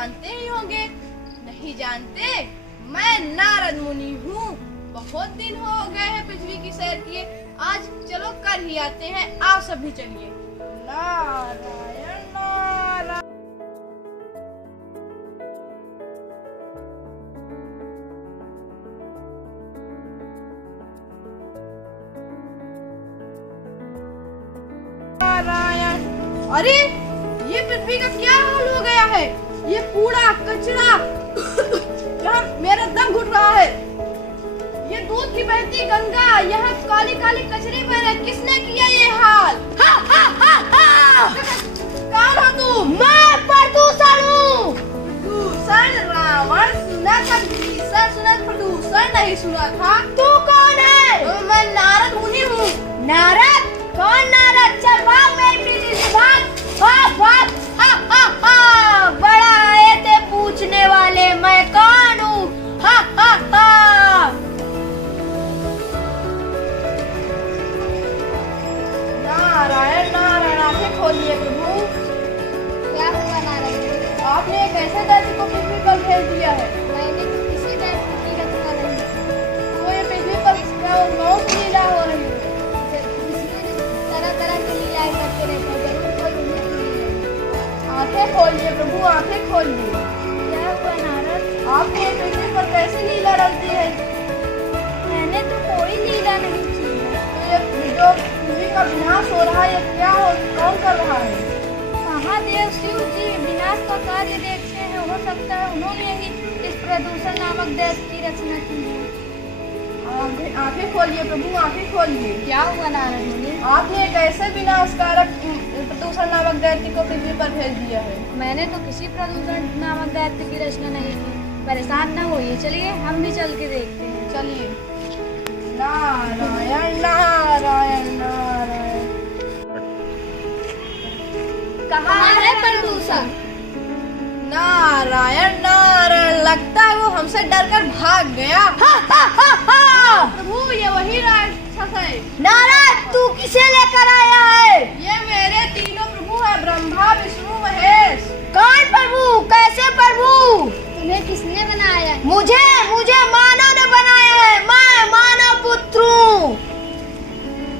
जानते ही होंगे। नहीं जानते? मैं नारद मुनि हूँ। बहुत दिन हो गए हैं पृथ्वी की सैर किए, आज चलो कर ही आते हैं। आप सभी चलिए। नारायण नारायण। अरे ये पृथ्वी का क्या हाल हो गया है? ये कूड़ा कचरा यहाँ मेरा दम घुट रहा है। ये दूध की बहती गंगा, यहाँ काली काली कचरे पर है। किसने किया ये हाल? हा हा हा हा। कौन हो तू? मैं प्रदूषण हूँ। प्रदूषण? रावण सुना था, सुना प्रदूषण नहीं सुना था। तू कौन है? मैं नारद मुनि हूँ। नारद? कौन नारद? चल भाग मेरी पीछे से, भाग भाग भाग। हा हा हा। बड़ा आए थे पूछने वाले, मैं कौन हूँ? हा हा हा। नारायण नारायण। आंखें खोलिए प्रभु। क्या हुआ नारायण? आपने एक ऐसे दैत्य को पृथ्वी पर भेज दिया है। मैंने तो किसी दैत्य की रचना नहीं। तो ये पृथ्वी पर कौन सी लीला हो रही है? तरह तरह की लीलाएं करते रहते हैं, जरूर कोई उन्हें मिलेगी। आंखें खोलिए प्रभु, आंखें खोलिए। क्या हुआ नारद? आपने पृथ्वी पर कैसी लीला रच दी है? मैंने तो कोई लीला नहीं की। तो ये जो पृथ्वी का विनाश हो रहा है, ये क्या हो, कौन कर रहा है? महादेव शिव जी विनाश का कार्य देखते हैं। हो सकता है उन्होंने ही इस प्रदूषण नामक दैत्य की रचना की है। आंखें खोलिए प्रभु, आंखें खोलिए। क्या हुआ नारद मुनि? आपने एक ऐसे विनाशकारक प्रदूषण नामक दैत्य को पृथ्वी पर भेज दिया है। मैंने तो किसी प्रदूषण नामक दैत्य की रचना नहीं की। परेशान न होइए, चलिए हम भी चल के देखते हैं। चलिए। नारायण नारायण नारायण। कहाँ है प्रदूषण? नारायण नारायण। लगता है वो हमसे डरकर भाग गया। हा हा हा हा। प्रभु ये वही राक्षस है। नारद तू किसे लेकर आया है? ये मेरे तीनों प्रभु है, ब्रह्मा विष्णु महेश। कौन प्रभु? कैसे प्रभु? तुम्हें किसने बनाया? मुझे मानव ने बनाया है। मैं मानव पुत्र हूँ।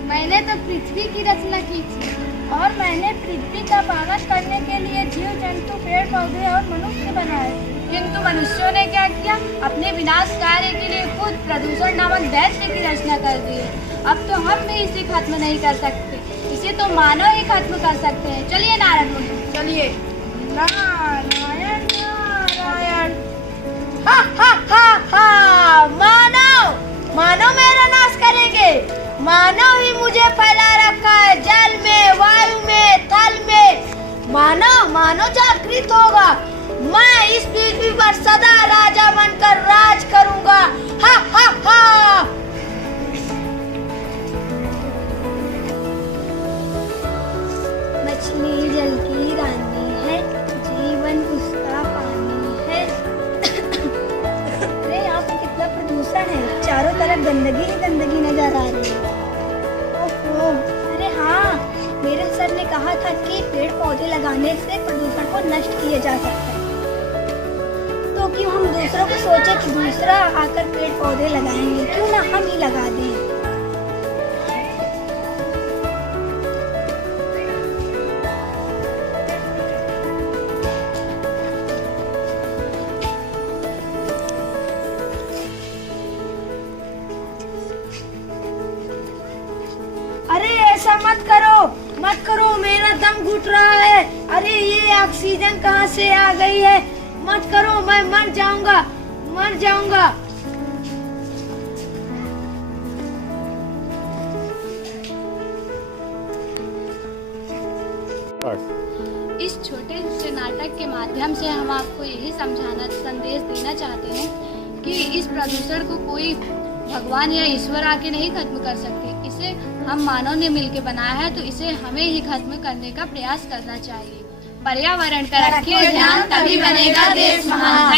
मैंने तो पृथ्वी की रचना की थी और मैंने पृथ्वी का पालन करने के लिए जीव जंतु पेड़ पौधे और मनुष्य बनाए। किंतु मनुष्यों ने क्या किया? अपने विनाश कार्य के लिए खुद प्रदूषण नामक दैत्य की रचना कर दी है। अब तो हम भी इसे खत्म नहीं कर सकते, इसे तो मानव ही खत्म कर सकते हैं। चलिए नारद मुनि, चलिए। नारायण नारायण। हा हा हा हा। मानव मेरा नाश करेंगे? मानव ही मुझे फैला रखा है, जल में, वायु में, थल में। मानव जागृत होगा। मैं इस पृथ्वी पर सदा राजा बनकर राज करूंगा। हा हा हा। मछली जल की रानी है, जीवन उसका पानी है। अरे यहाँ पे कितना प्रदूषण है, चारों तरफ गंदगी ही गंदगी नजर आ रही है। अरे हाँ, मेरे सर ने कहा था कि पेड़ पौधे लगाने से प्रदूषण को नष्ट किया जा सकता है। तो क्यों हम दूसरों को सोचे कि दूसरा आकर पेड़ पौधे लगाएंगे, क्यों ना हम ही लगा दें। अरे ऐसा मत करो, मेरा दम घुट रहा है। अरे ये ऑक्सीजन कहाँ से आ गई है? मत करो, मैं मर जाऊंगा। इस छोटे से नाटक के माध्यम से हम आपको यही संदेश देना चाहते हैं कि इस प्रदूषण को कोई भगवान या ईश्वर आके नहीं खत्म कर सकते। इसे हम मानव ने मिलकर बनाया है, तो इसे हमें ही खत्म करने का प्रयास करना चाहिए। पर्यावरण का रखिए ध्यान, तभी बनेगा देश महान।